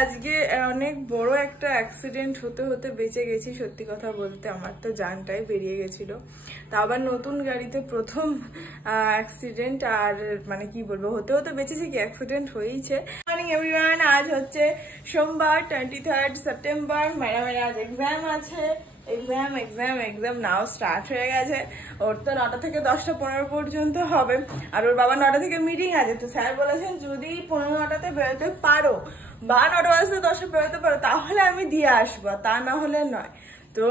আজকে অনেক বড় একটা অ্যাক্সিডেন্ট হতে হতে বেঁচে গেছি। সত্যি কথা বলতে আমার তো জানটাই বেরিয়ে গেছিল। তা আবার নতুন গাড়িতে প্রথম অ্যাক্সিডেন্ট। আর মানে কি বলবো, হতে হতে বেঁচেছি কি, অ্যাক্সিডেন্ট হয়েছে। মর্নিং এভরিওয়ান, আজ হচ্ছে সোমবার 23 সেপ্টেম্বর। ম্যাডামের আজ এক্সাম আছে। এক্সাম নাও স্টার্ট হয়ে গেছে। ওর তো 9টা থেকে 10টা 15 পর্যন্ত হবে, আর ওর বাবা 9টা থেকে মিটিং আছে। তো স্যার বলেছেন যদি 15-9টাতে বেরোতে পারো বা 9টা বাজতে 10টা বেরোতে পারো তাহলে আমি দিয়ে আসবো, তা না হলে নয়। তো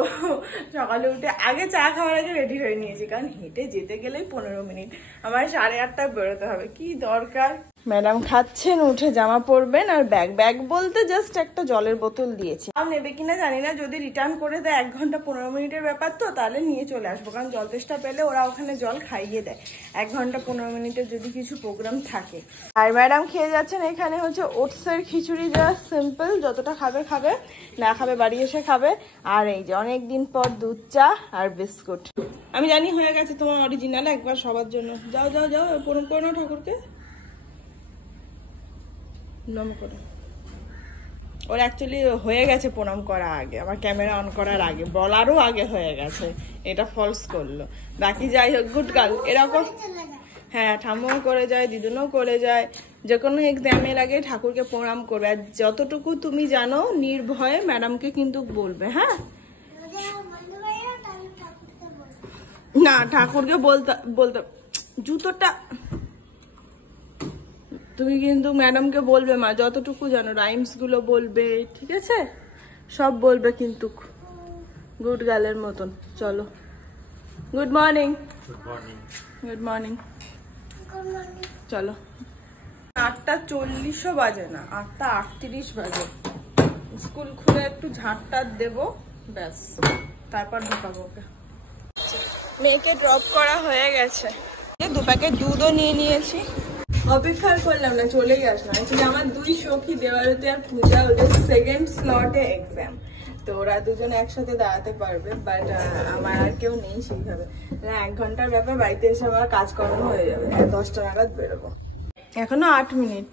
সকালে উঠে আগে চা খাওয়ার আগে রেডি হয়ে নিয়েছি, কারণ হেঁটে যেতে গেলেই 15 মিনিট, আমার 8:30টায় বেরোতে হবে। কি দরকার। ম্যাডাম খাচ্ছেন, উঠে জামা পরবেন। আর ব্যাগ বলতে জাস্ট একটা জলের বোতল দিয়েছি। নেবে কিনা জানি না, যদি রিটার্ন করে দেয় 1 ঘন্টা 15 মিনিটের ব্যাপার, তো তাহলে নিয়ে চলে আসবো। কারণ জল তেষ্টা পেলে ওরা ওখানে জল খাইয়ে দেয় 1 ঘন্টা 15 মিনিটের যদি কিছু প্রোগ্রাম থাকে। আর ম্যাডাম খেয়ে যাচ্ছেন এখানে হচ্ছে ওটসের খিচুড়ি, যা সিম্পল, যতটা খাবে খাবে, না খাবে বাড়ি এসে খাবে। আর এই যে অনেকদিন পর দুধ চা আর বিস্কুট। আমি জানি হয়ে গেছে তোমার অরিজিনাল, একবার সবার জন্য। যাও যাও যাও, প্রণাম করে নাও ঠাকুরকে। ওর অ্যাকচুয়ালি হয়ে গেছে প্রণাম করা আগে, আমার ক্যামেরা অন করার আগে, বলারও আগে হয়ে গেছে। এটা ফলস করলো। বাকি যাই হোক, গুড গার্ল। এরকম হ্যাঁ, ঠাম্মাও করে যায়, দিদুনও করে যায়। যে কোনো এক্সামের আগে ঠাকুরকে প্রণাম করবে। আর যতটুকু তুমি জানো নির্ভয়ে ম্যাডামকে কিন্তু বলবে। হ্যাঁ না, ঠাকুরকে বলতে জুতোটা তুমি কিন্তু ম্যাডামকে বলবে, মা যতটুকু জানো রাইমস গুলো বলবে, ঠিক আছে? সব বলবে কিন্তু গুড গার্লের মতন। চলো, গুড মর্নিং। Good morning. চলো। 8:40 বাজে না, 8:38 বাজে। স্কুল খুলে একটু ঝাঁটটার দেবো, ব্যাস, তারপর ঢোকাবো ওকে। মেয়েকে ড্রপ করা হয়ে গেছে। 2 প্যাকেট দুধও নিয়ে নিয়েছি। অপেক্ষা করলাম না, চলেই আসলাম। আমার 2 সখী দেওয়ারতে আর পূজা, ওদের সেকেন্ড স্লটে এক্সাম। তো ওরা দুজনে একসাথে দাঁড়াতে পারবে, বাট আমার আর কেউ নেই সেইভাবে। 1 ঘন্টার ব্যাপার, বাড়িতে এসে আমার কাজকর্ম হয়ে যাবে। 10টা নাগাদ বেরোবো। এখনো 8 মিনিট।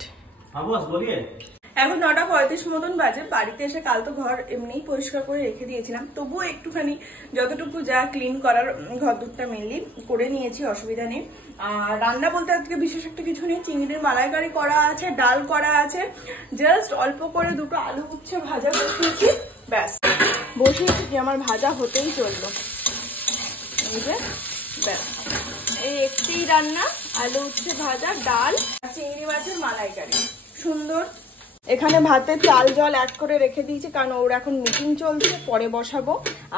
এখন 9:35 মতন বাজে। বাড়িতে এসে কাল তো ঘর এমনিই পরিষ্কার করে রেখে দিয়েছিলাম, তবুও একটুখানি যতটুকু যা ক্লিন করার ঘর দুধটা মেনলি করে নিয়েছি, অসুবিধা নেই। আর রান্না বলতে আজকে বিশেষ একটা কিছু নেই। চিংড়ির মালাইকারি করা আছে, ডাল করা আছে, জাস্ট অল্প করে 2টো আলু উচ্ছে ভাজা বসিয়েছি, ব্যাস বসিয়েছি। কি আমার ভাজা হতেই চললো, এই যে ব্যাস, এই একটি রান্না। আলু উচ্ছে ভাজা, ডাল, চিংড়ি মাছের মালাইকারি, সুন্দর। এখানে ভাতে চাল জল অ্যাড করে রেখে দিয়েছি, কারণ ওর এখন মিটিং চলছে, পরে বসাবো।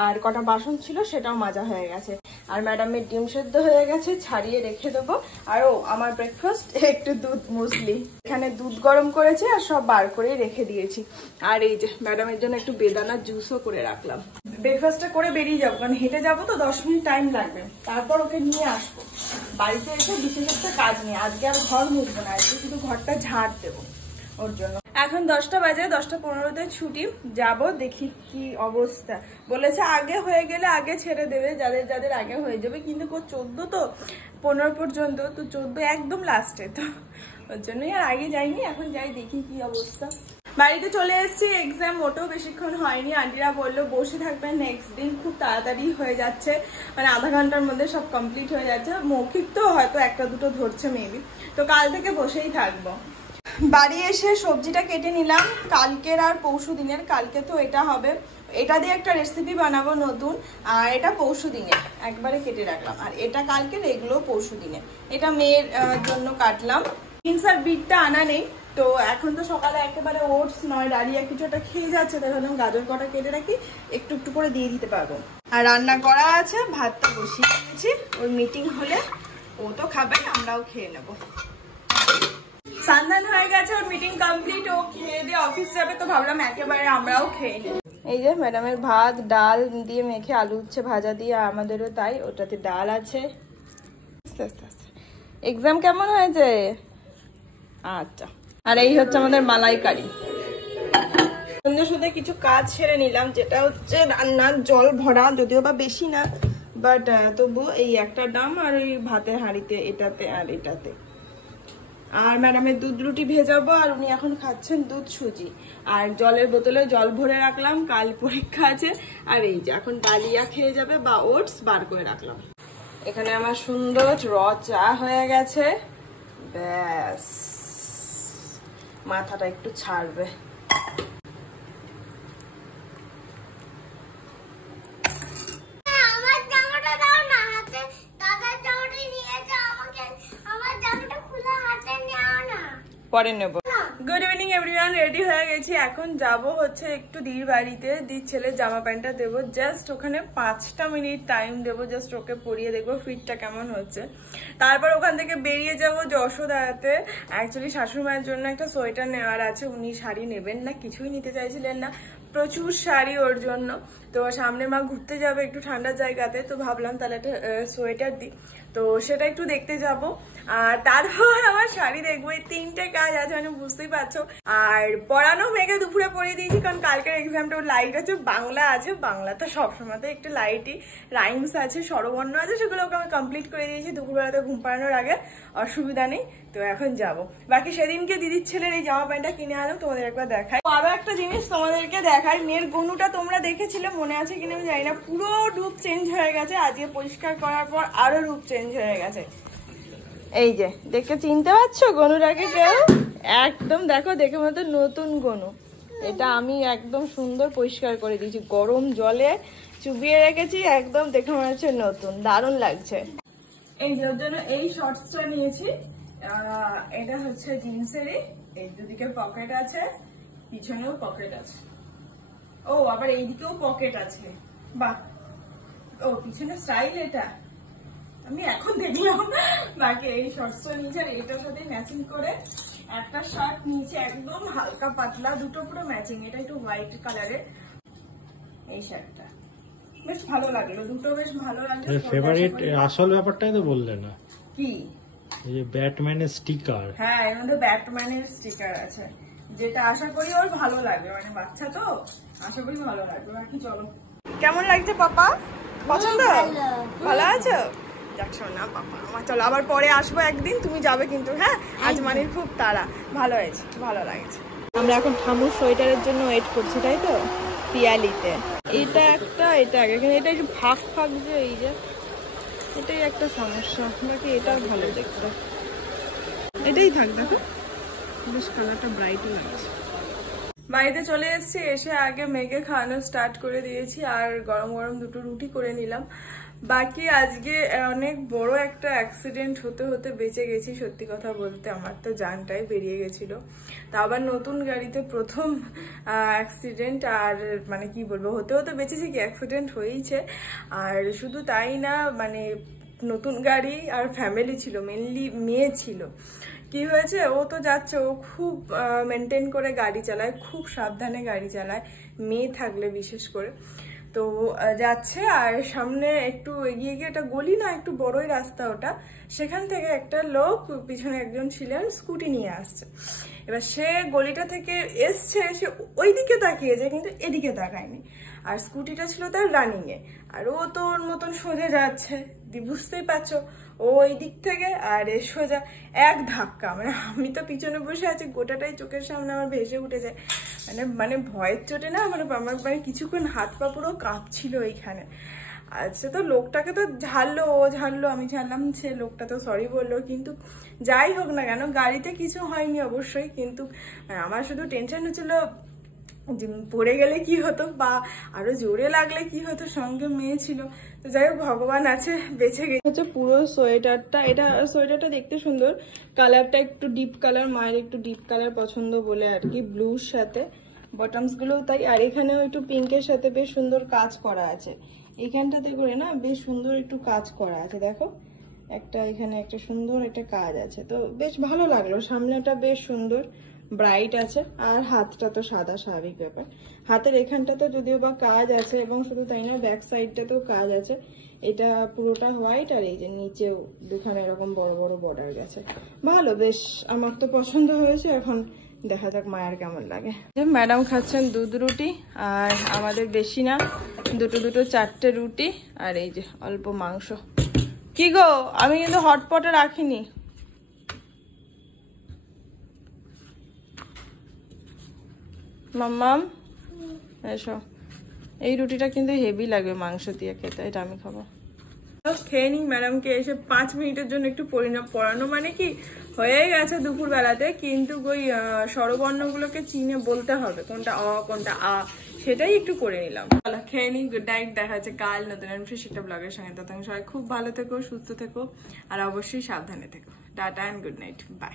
আর কটা বাসন ছিল সেটাও মাজা হয়ে গেছে। আর ম্যাডামের ডিম সেদ্ধ হয়ে গেছে, ছাড়িয়ে রেখে দেবো। আর আমার ব্রেকফাস্ট একটু দুধ মুসলি। এখানে দুধ গরম করেছি আর সব বার করে রেখে দিয়েছি। আর এই যে ম্যাডামের জন্য একটু বেদানার জুসও করে রাখলাম। ব্রেকফাস্টটা করে বেরিয়ে যাবো, কারণ হেঁটে যাবো তো 10 মিনিট টাইম লাগবে। তারপর ওকে নিয়ে আসবো। বাড়িতে এসে বিশেষ একটা কাজ নেই আজকে, আর ঘর মুছবো না, আজকে শুধু ঘরটা ঝাড় দেবো ওর জন্য। এখন 10টা বাজে, 10:15 ছুটি। যাব, দেখি কি অবস্থা। বলেছে আগে হয়ে গেলে আগে ছেড়ে দেবে, যাদের যাদের আগে হয়ে যাবে। কিন্তু 14 তো 15 পর্যন্ত, তো 14 একদম লাস্টে, তো ওর জন্যই আর আগে যাইনি। এখন যাই, দেখি কি অবস্থা। বাড়িতে চলে এসেছি। এক্সাম মোটেও বেশিক্ষণ হয়নি। আন্টিরা বললো বসে থাকবেন নেক্সট দিন, খুব তাড়াতাড়ি হয়ে যাচ্ছে, মানে আধা ঘন্টার মধ্যে সব কমপ্লিট হয়ে যাচ্ছে। মৌখিক তো হয়তো 1টা 2টো ধরছে মেবি, তো কাল থেকে বসেই থাকবো। বাড়ি এসে সবজিটা কেটে নিলাম, কালকের আর পরশু দিনের। কালকে তো এটা হবে, এটা দিয়ে একটা রেসিপি বানাবো নতুন। আর এটা পরশু দিনের একবারে কেটে রাখলাম। আর এটা কালকের, এগুলো পরশু দিনের। এটা মেয়ের জন্য কাটলাম। বিনস আর বিটটা আনা নেই, তো এখন তো সকালে একেবারে ওটস নয় ডালিয়া কিছু একটা খেয়ে যাচ্ছে, তাই ভাবলাম গাজর কটা কেটে রাখি, একটু একটু করে দিয়ে দিতে পারবো। আর রান্না করা আছে, ভাতটা বসিয়ে দিয়েছি। ওর মিটিং হলে ও তো খাবে, আমরাও খেয়ে নেবো। সান্ধান হয়ে গেছে, ওর মিটিং কমপ্লিট, ও খেয়ে দিয়ে অফিস যাবে, তো ভাবলাম একেবারে আমরাও খেয়ে নেব। এই যে ম্যাডামের ভাত ডাল দিয়ে মেখে, আলু উচ্ছে ভাজা দিয়ে, আমাদেরও তাই, ওটাতে ডাল আছে। এক্সাম কেমন হয়েছে? আচ্ছা। আর এই হচ্ছে আমাদের মালাইকারি। সন্ধ্যের সাথে কিছু কাজ সেরে নিলাম, যেটা হচ্ছে রান্নার জল ভরা, যদিও বা বেশি না, বাট তবু এই একটা ডাম আর ওই ভাতের হাঁড়িতে, এটাতে আর এটাতে। আর ম্যাডামের দুধ রুটি ভেজাবো, আর উনি এখন খাচ্ছেন দুধ সুজি। আর জলের বোতলে জল ভরে রাখলাম, কাল পরীক্ষা আছে। আর এই যে এখন ডালিয়া খেয়ে যাবে বা ওটস বার করে রাখলাম। এখানে আমার সুন্দর র চা হয়ে গেছে, ব্যাস মাথাটা একটু ছাড়বে। পরে নেব। গুড ইভিনিং এভরিওয়ান, রেডি হয়ে গেছি। এখন যাব হচ্ছে একটু দিদির বাড়িতে, দিদির ছেলের জামা প্যান্টটা দেবো। জাস্ট ওখানে 5টা মিনিট টাইম দেবো, জাস্ট ওকে পরিয়ে দেখবো ফিটটা কেমন হচ্ছে। তারপর ওখান থেকে বেরিয়ে যাব যশোদাতে। অ্যাকচুয়ালি শাশুড়ি মায়ের জন্য একটা সোয়েটার নেওয়ার আছে, উনি শাড়ি নেবেন না, কিছুই নিতে চাইছিলেন না, প্রচুর শাড়ি ওর জন্য। তো সামনে মা ঘুরতে যাবে একটু ঠান্ডা জায়গাতে, তো ভাবলাম তাহলে একটা সোয়েটার দিই, তো সেটা একটু দেখতে যাব। আর তারপর আমার শাড়ি দেখবো। এই 3টে কাজ আছে, মানে বুঝতেই পারছো। আর পড়ানো মেয়েকে দুপুরে পড়িয়ে দিয়েছি, কারণ কালকের এক্সামটা লাইট আছে, বাংলা আছে। বাংলা তো সবসময় তো একটু লাইটই, রাইমস আছে, স্বরবর্ণ আছে, সেগুলো ওকে আমি কমপ্লিট করে দিয়েছি দুপুরবেলাতে ঘুম পাড়ানোর আগে, অসুবিধা নেই। তো এখন যাব। বাকি সেদিনকে দিদির ছেলের এই জামা প্যান্টটা কিনে আনলাম, তোমাদের একবার দেখাই। আরো একটা জিনিস তোমাদেরকে দেখাই, মেয়ের গনুটা তোমরা দেখেছিলে, মনে আছে কিনা আমি জানি না, পুরো রূপ চেঞ্জ হয়ে গেছে। আজকে পরিষ্কার করার পর আরো রূপ চেঞ্জ হয়ে গেছে। এই যে দেখে চিনতে পারছো গনুটাকে কেউ? একদম দেখো, দেখে মতো নতুন গনু। এটা আমি একদম সুন্দর পরিষ্কার করে দিয়েছি, গরম জলে চুবিয়ে রেখেছি, একদম দেখে মনে হচ্ছে নতুন, দারুণ লাগছে। এই যে ওর জন্য এই শর্টসটা নিয়েছি, এটা হচ্ছে জিন্সেরই, এই দুদিকে পকেট আছে, পিছনেও পকেট আছে। ও আবার এইদিকেও পকেট আছে, বাহ। ও পিছনে স্টাইল, এটা আমি এখন দেখলাম। বাকি এই শর্টসটা নিয়েছি, আর এটার সাথে ম্যাচিং করে একটা শার্ট নিয়েছি, একদম হালকা পাতলা, দুটো পুরো ম্যাচিং। এটা একটু হোয়াইট কালারের, এই শার্টটা বেশ ভালো লাগলো, দুটো বেশ ভালো লাগলো। ফেভারিট আসল ব্যাপারটাই তো বললে না, কি? এই যে ব্যাটম্যানের স্টিকার। হ্যাঁ, এর মধ্যে ব্যাটম্যানের স্টিকার আছে, যেটা আশা করি ওর ভালো লাগবে, মানে বাচ্চা তো আশা করি ভালো লাগবে। বাকি চলো, কেমন লাগছে পাপা? পছন্দ? ভালো আছো? যাচ্ছো না পাপা আমার, চলো আবার পরে আসবো একদিন, তুমি যাবে কিন্তু, হ্যাঁ? আজ মানির খুব তাড়া। ভালো হয়েছে, ভালো লাগছে। আমরা এখন ঠামুর সোয়েটারের জন্য ওয়েট করছি, তাই তো? পিয়ালিতে এটা একটা, এটা আগে, কিন্তু এটা একটু ফাঁক ফাঁক, যে এই যে এটাই একটা সমস্যা। বাকি এটাও ভালো দেখতে, এটাই থাক। দেখো বেশ কালারটা ব্রাইট লাগছে। বাড়িতে চলে এসেছি, এসে আগে মেয়েকে খাওয়ানো স্টার্ট করে দিয়েছি, আর গরম গরম দুটো রুটি করে নিলাম। বাকি আজকে অনেক বড় একটা অ্যাক্সিডেন্ট হতে হতে বেঁচে গেছি, সত্যি কথা বলতে আমার তো জানটাই বেরিয়ে গেছিল। তা আবার নতুন গাড়িতে প্রথম অ্যাক্সিডেন্ট, আর মানে কি বলবো, হতে হতে বেঁচেছি কি, অ্যাক্সিডেন্ট হয়েইছে। আর শুধু তাই না, মানে নতুন গাড়ি আর ফ্যামিলি ছিল, মেনলি মেয়ে ছিল। কি হয়েছে, ও তো যাচ্ছে, ও খুব মেনটেন করে গাড়ি চালায়, খুব সাবধানে গাড়ি চালায়, মেয়ে থাকলে বিশেষ করে। তো যাচ্ছে, আর সামনে একটু এগিয়ে গিয়ে, একটা গলি না, একটু বড়ই রাস্তা ওটা, সেখান থেকে একটা লোক, পিছনে একজন ছিলেন, স্কুটি নিয়ে আসছে। এবার সে গলিটা থেকে এসছে, সে ওই দিকে তাকিয়েছে, কিন্তু এদিকে তাকায়নি। আর স্কুটিটা ছিল তার রানিং এ, আর ও তো ওর মতন সোজা যাচ্ছে, বুঝতেই পারছো, ও ওই দিক থেকে আর এ সোজা এক ধাক্কা। মানে আমি তো পিছনে বসে আছি, গোটাটাই চোখের সামনে আমার ভেসে উঠে যায়। মানে ভয়ের চোটে না, আমার মানে কিছুক্ষণ হাত পা পুরো কাঁপছিল এইখানে। আচ্ছা, তো লোকটাকে তো ঝাড়লো, ও ঝাড়লো, আমি ঝাড়লাম, সে লোকটা তো সরি বললো। কিন্তু যাই হোক না কেন, গাড়িতে কিছু হয়নি অবশ্যই, কিন্তু আমার শুধু টেনশন হচ্ছিল যে পড়ে গেলে কি হতো, বা আরো জোরে লাগলে কি হতো, সঙ্গে মেয়ে ছিল। তো যাই হোক, ভগবান আছে, বেঁচে গেছে। হচ্ছে পুরো সোয়েটারটা, এটা সোয়েটারটা দেখতে সুন্দর, কালারটা একটু ডিপ কালার, মায়ের একটু ডিপ কালার পছন্দ বলে আর কি, ব্লুর সাথে বটমস গুলো তাই। আর এখানেও একটু পিঙ্কের সাথে বেশ সুন্দর কাজ করা আছে, এখানটাতে করে না বেশ সুন্দর একটু কাজ করা আছে, দেখো একটা এখানে একটা সুন্দর একটা কাজ আছে। তো বেশ ভালো লাগলো, সামনেটা বেশ সুন্দর ব্রাইট আছে, আর হাতটা তো সাদা, স্বাভাবিক ব্যাপার। হাতের এখানটাতে যদিও বা কাজ আছে, এবং শুধু তাই না, ব্যাক সাইডটাতেও কাজ আছে। এটা পুরোটা হোয়াইট, আর এই যে নিচেও দুখানে এরকম বড় বড় বর্ডার গেছে, ভালো বেশ, আমার তো পছন্দ হয়েছে। এখন দেখা যাক মায়ের কেমন লাগে। ম্যাডাম খাচ্ছেন দুধ রুটি, আর আমাদের বেশি না, দুটো দুটো 4টে রুটি, আর এই যে অল্প মাংস। কি গো, আমি কিন্তু হটপটে রাখিনি, মাম্মাম এসো, এই রুটিটা কিন্তু হেভি লাগবে মাংস দিয়ে খেতে, এটা আমি খাবো। খেয়ে নিই। ম্যাডামকে এসে 5 মিনিটের জন্য একটু পড়ানো, মানে কি হয়ে গেছে দুপুর বেলাতে, কিন্তু ওই স্বরবর্ণগুলোকে চিনে বলতে হবে কোনটা অ কোনটা আ, সেটাই একটু করে নিলাম। ভালো, খেয়ে নিই। গুড নাইট, দেখা যাচ্ছে কাল নতুন ফ্রেশ একটা ব্লগের সঙ্গে। ততক্ষণ সবাই খুব ভালো থেকো, সুস্থ থেকো, আর অবশ্যই সাবধানে থেকো। Tata and good night, by.